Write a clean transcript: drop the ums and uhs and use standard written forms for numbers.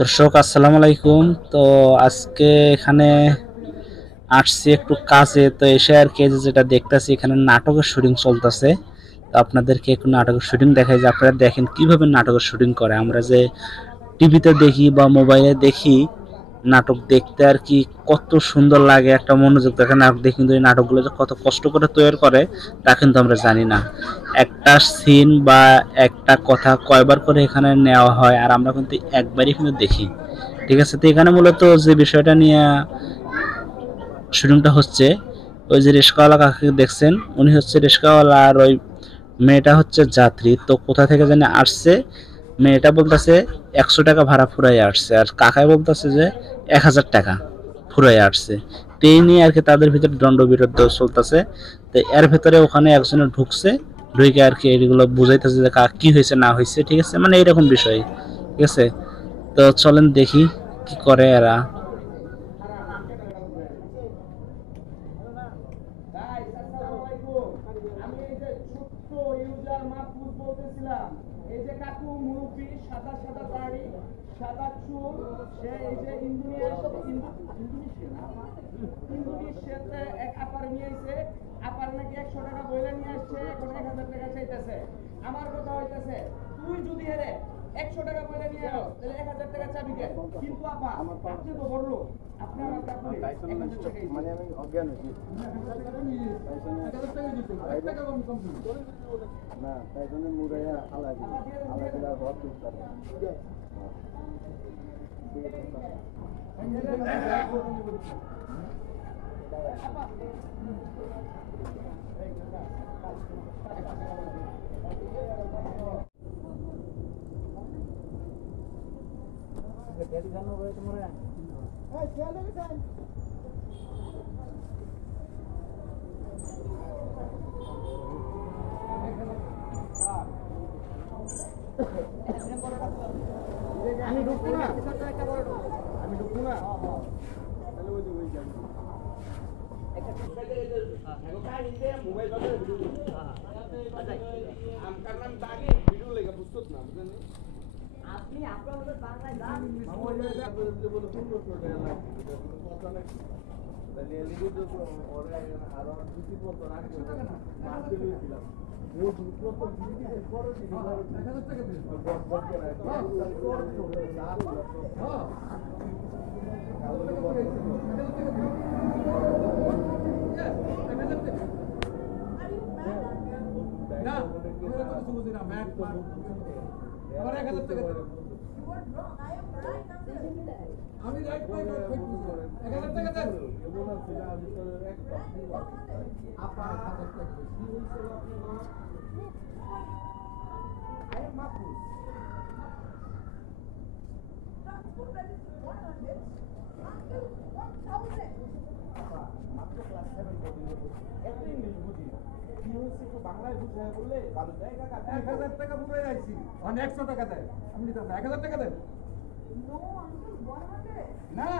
দর্শক আসসালামু আলাইকুম। তো আজকে এখানে আসছি একটু কাজে, তো এসে আর কি যে যেটা দেখতাছি এখানে নাটকের শুটিং চলতেছে। তো আপনাদেরকে একটু নাটকের শুটিং দেখাই যে আপনারা দেখেন কিভাবে নাটকের শুটিং করে। আমরা যে টিভিতে দেখি বা মোবাইলে দেখি নাটক দেখতে আর কি কত সুন্দর লাগে, একটা মনোযোগ দেখে নাটক দেখি, কিন্তু এই নাটকগুলো যে কত কষ্ট করে তৈরি করে তা কিন্তু আমরা জানি না। একটা সিন বা একটা কথা কয়বার করে এখানে নেওয়া হয় আর আমরা কিন্তু একবারই কিন্তু দেখি। ঠিক আছে, তো এখানে মূলত যে বিষয়টা নিয়ে শুটিংটা হচ্ছে, ওই যে রিস্কাওয়ালা কাকে দেখছেন, উনি হচ্ছে রিস্কাওয়ালা আর ওই মেয়েটা হচ্ছে যাত্রী। তো কোথা থেকে জানি আসছে, মেয়েটা বলতেছে 100 টাকা ভাড়া ফুরাই আসছে, আর কাকাই বলতেছে যে 1000 টাকা ফুরাই আসছে। তো এই নিয়ে আর কি তাদের ভিতরে দ্বন্দ্ব বিরোধ চলতেছে। তো এর ভেতরে ওখানে একজনে ঢুকছে, ঢুকে আর কি এগুলো বুঝাইতেছে যে কার কি হয়েছে না হয়েছে। ঠিক আছে, মানে এইরকম বিষয়। ঠিক আছে, তো চলেন দেখি কি করে এরা। গাইস আসসালামু আলাইকুম। আমি এই যে ছোট্ট ইউজার মাহফুজ বলতেছিলাম। এই যে কাকু মুরব্বি, সাদা সাদা দাড়ি, সাদা চুল, সে এই যে ইন্দোনেশিয়াতে এক আপার নিয়ে এসে, আপার নাকি 100 টাকা বইলে নিয়ে আসছে, এখন 1000 টাকা চাইতেছে। আমার কথা হইতেছে, তুই যদি হেরে 100 টাকা বইলে নিয়ে আস তাহলে 1000 টাকা চাবি কে? কিন্তু আপা আপনি তো বললো আপনি আমার কাকু 1000 টাকা মানে আমি অজ্ঞান হয়েছি না, তাই জন্য মুরাইয়া আলাদা আলাদা ঘর তুলতে আমি ঢুকবো না, আমি ঢুকবো না, তাহলে ওই যে ওই যাই মোবাইল আমকার নাম দাগে ভিডিও লেগে বুঝতো না বুঝলেন আপনি আপনার মধ্যে বাংলায় দাম বলে 1500 টাকা লাগবে কথা নাকি তাহলে লিখে তো ওরা আরো 2-3 বছর আগে মাছ দিয়েছিলাম ও প্রথম দিকে পরে দিকে 1000 টাকা দিল না আমার 1000 টাকা আমি রাইট পাই 1000 টাকা দেন আপা 1000 টাকা কি হইছে আপনার আই এম মাহফুজ মাত্র ক্লাস 7 পর্যন্ত এত ইংলিশ বুঝি না কি হয়েছে একটু বাংলায় বুঝায় বললে ভালো জায়গা 1000 টাকা বুঝাই আইছি অনেক 100 টাকা দেয় আমি নিতাম 1000 টাকা দেন না